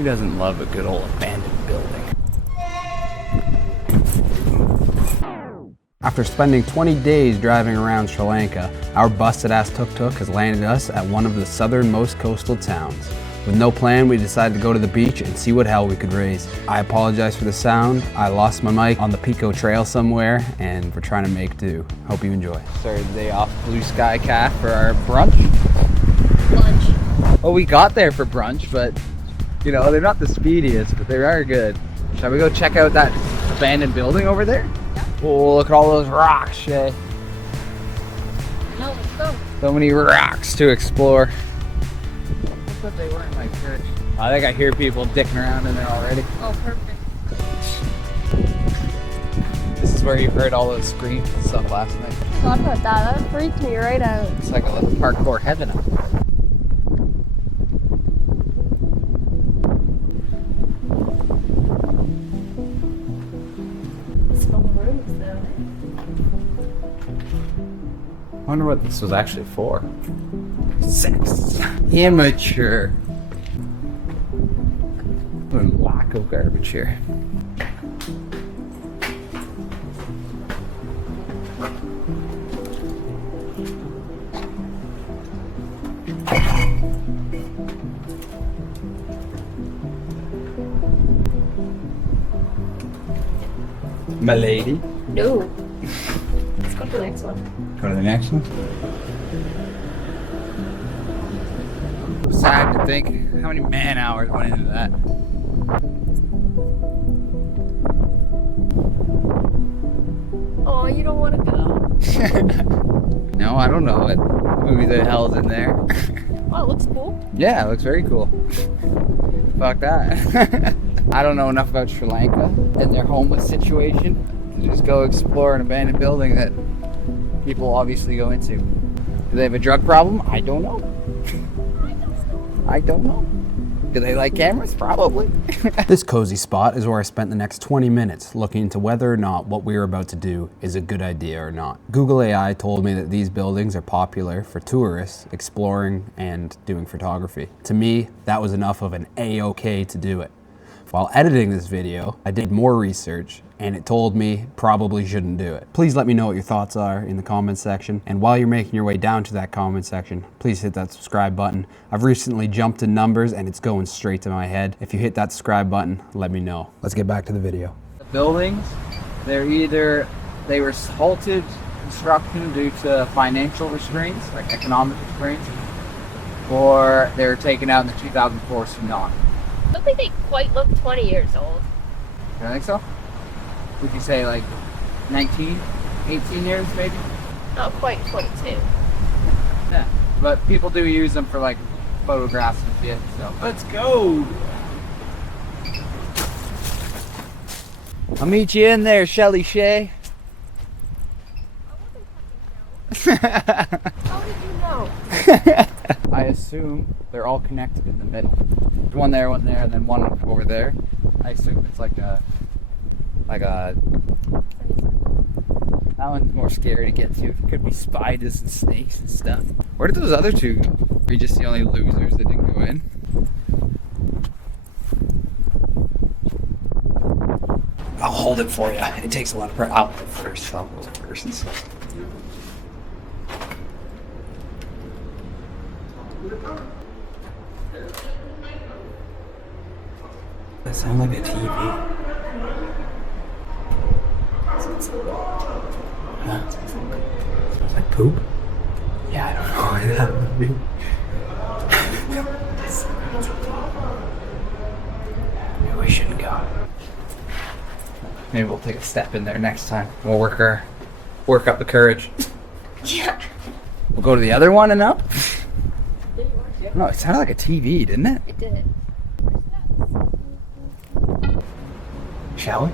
Who doesn't love a good old abandoned building? After spending 20 days driving around Sri Lanka, our busted-ass tuk-tuk has landed us at one of the southernmost coastal towns. With no plan, we decided to go to the beach and see what hell we could raise. I apologize for the sound. I lost my mic on the Pico Trail somewhere, and we're trying to make do. Hope you enjoy. Started the day off Blue Sky Cafe for our brunch. Lunch. Well, we got there for brunch, but you know, they're not the speediest, but they are good. Shall we go check out that abandoned building over there? Yeah. Oh, look at all those rocks, Shay. No, let's go. So many rocks to explore. I thought they were in my church. I think I hear people dicking around in there already. Oh, perfect. This is where you heard all those screams and stuff last night. I thought about that. That freaked me right out. It's like a little parkour heaven up there. I wonder what this was actually for. Sex. Immature. What a lack of garbage here. My lady. No. Let's go to the next one. Go to the next one. Sad to think how many man hours went into that. Oh, you don't want to go? No, I don't know what movie the hell's in there. Oh, it looks cool. Yeah, it looks very cool. Fuck that. I don't know enough about Sri Lanka and their homeless situation to just go explore an abandoned building that people obviously go into. Do they have a drug problem? I don't know. I don't know. Do they like cameras? Probably. This cozy spot is where I spent the next 20 minutes looking into whether or not what we were about to do is a good idea or not. Google AI told me that these buildings are popular for tourists exploring and doing photography. To me, that was enough of an A-okay to do it. While editing this video, I did more research and it told me probably shouldn't do it. Please let me know what your thoughts are in the comments section. And while you're making your way down to that comment section, please hit that subscribe button. I've recently jumped in numbers and it's going straight to my head. If you hit that subscribe button, let me know. Let's get back to the video. The buildings, they were halted construction due to financial restraints, like economic restraints, or they were taken out in the 2004 tsunami. I don't think they quite look 20 years old. You think so? Would you say like 19, 18 years maybe? Not quite 22. Yeah, but people do use them for like photographs and shit, so let's go! I'll meet you in there, Shelly Shay. How did you know? I assume they're all connected in the middle. There's one there, and then one over there. I assume it's like a... That one's more scary to get to. It could be spiders and snakes and stuff. Where did those other two go? Were you just the only losers that didn't go in? I'll hold it for you. It takes a lot of pressure. I'll go first. I'll go first. That sounds like a TV. Huh? Smells like poop? Yeah, I don't know what that would be. Maybe we shouldn't go. Maybe we'll take a step in there next time. We'll work up the courage. Yeah. We'll go to the other one and up? No, it sounded like a TV, didn't it? It did. Shall we?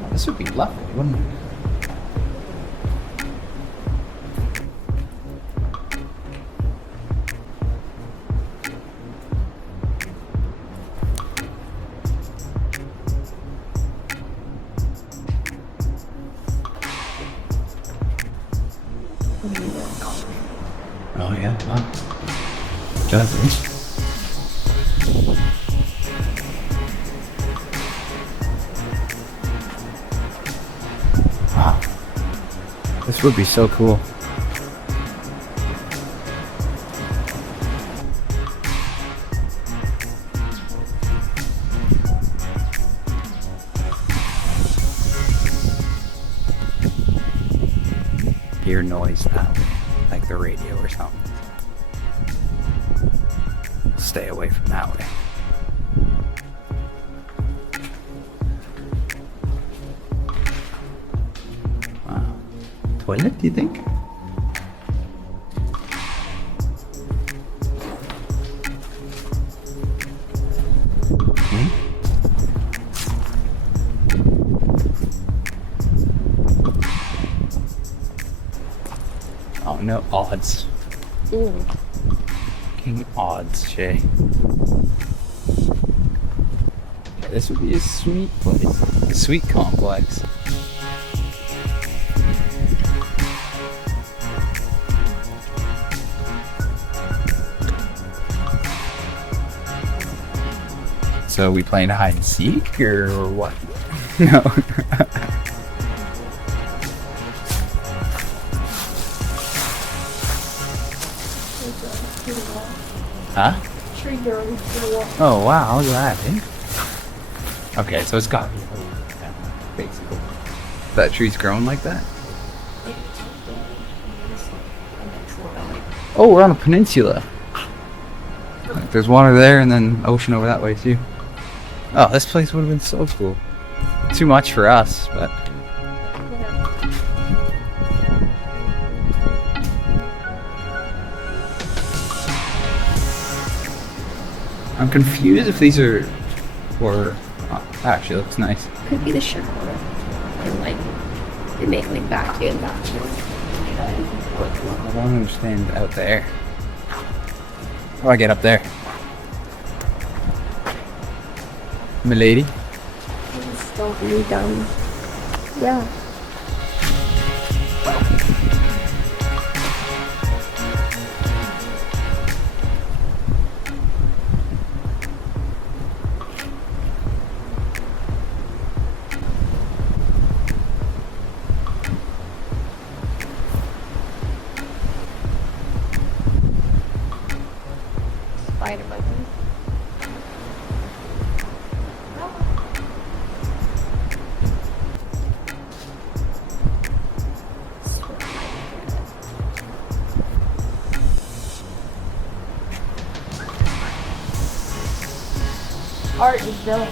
Oh, this would be lovely, wouldn't it? Oh yeah, wow. Does Wow. This would be so cool. Hear noise that way, like the radio or something. Stay away from that way. Wow. Toilet, do you think? Hmm? Oh no, odds. Ooh. King odds, Shay. Okay, this would be a sweet place. A sweet complex. So we playing hide and seek or what? No. Huh? Tree growing through the wall. Oh wow, look at that, eh? Okay, so it's got to be basically. That tree's grown like that? Oh, we're on a peninsula. Like, there's water there and then ocean over that way too. Oh, this place would have been so cool. Too much for us, but I'm confused if these are for. Oh, actually, looks nice. Could be the shower. And like, they make like vacuum. I don't understand out there. How do I get up there? Milady? It's still really dumb. Yeah. Spider monkey. Art is built.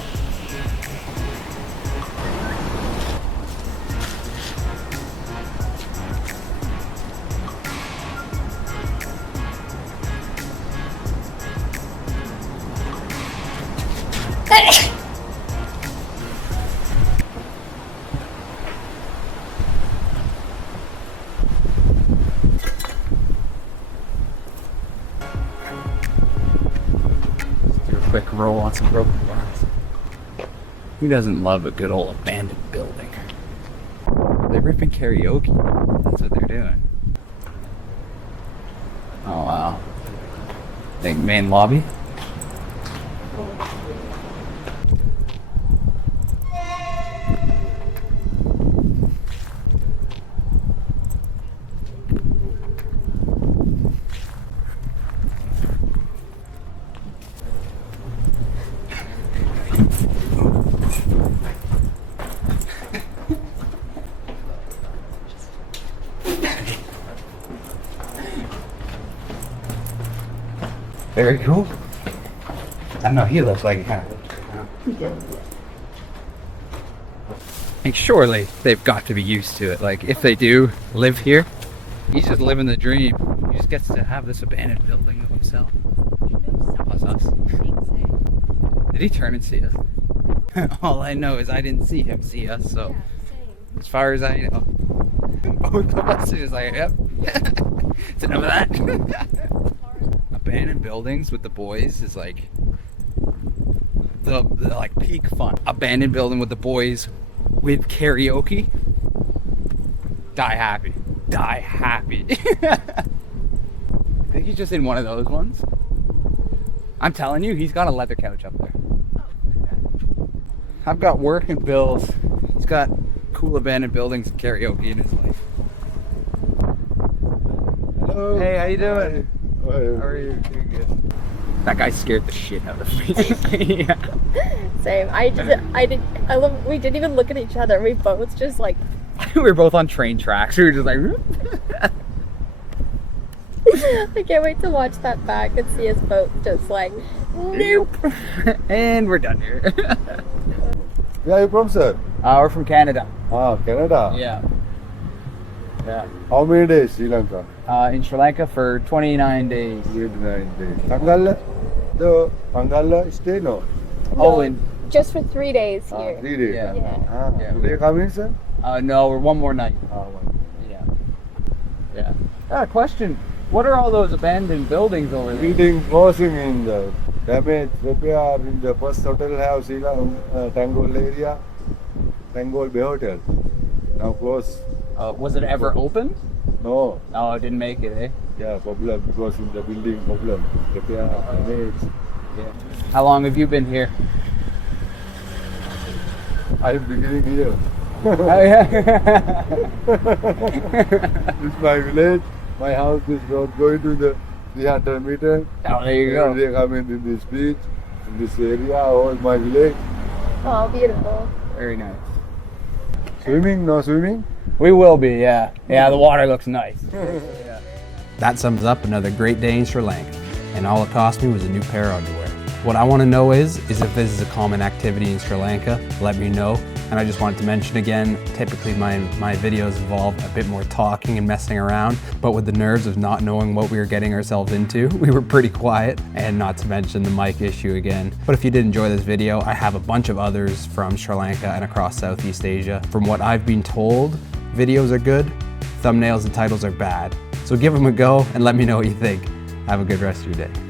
Do a quick roll on some broken glass. Who doesn't love a good old abandoned building? They're ripping karaoke. That's what they're doing. Oh wow. Think main lobby? Very cool. I don't know, he looks like he kind of. He did. Like, surely they've got to be used to it. Like, if they do live here, he's just living the dream. He just gets to have this abandoned building of himself. Plus us. Did he turn and see us? All I know is I didn't see him see us, so as far as I know, both of us is like, yep. It's enough of that. Abandoned buildings with the boys is like the like peak fun. Abandoned building with the boys with karaoke. Die happy. die happy. I think he's just in one of those ones. I'm telling you, he's got a leather couch up there. I've got work and bills. He's got cool abandoned buildings and karaoke in his life. Hello. Hey, how you doing? How are you? How are you? Doing good. That guy scared the shit out of me. Yeah. Same. We didn't even look at each other. We both just like. We were both on train tracks. We were just like. I can't wait to watch that back and see us both just like, nope. And we're done here. Where are you from, sir? We're from Canada. Ah, Canada. Yeah. Yeah. How many days, Sri Lanka? In Sri Lanka for 29 days. 29 days. Pangala? The Pangala stay, no? Oh, and Just for 3 days Ah, here. 3 days. Yeah. Ah, Yeah. Today coming, sir? no, we're one more night. Ah, one. Yeah. Yeah. Question. What are all those abandoned buildings over there? Building crossing in the damage repair in the first hotel have Sri Lanka, Tangol area. Tangol Bay Hotel. Now close. Was it ever opened? No. No, it didn't make it, eh? Yeah, problem because in the building problem. Repair, damage. Yeah. How long have you been here? I'm beginning here. Oh, yeah. This is my village. My house is not going to the 300 meters. Oh, there you go. They come in this beach, in this area, all my village. Oh, beautiful. Very nice. Swimming, no swimming? We will be, yeah. Yeah, the water looks nice. That sums up another great day in Sri Lanka, and all it cost me was a new pair of underwear. What I want to know is if this is a common activity in Sri Lanka, let me know. And I just wanted to mention again, typically my videos involve a bit more talking and messing around, but with the nerves of not knowing what we were getting ourselves into, we were pretty quiet, and not to mention the mic issue again. But if you did enjoy this video, I have a bunch of others from Sri Lanka and across Southeast Asia. From what I've been told, videos are good, thumbnails and titles are bad. So give them a go and let me know what you think. Have a good rest of your day.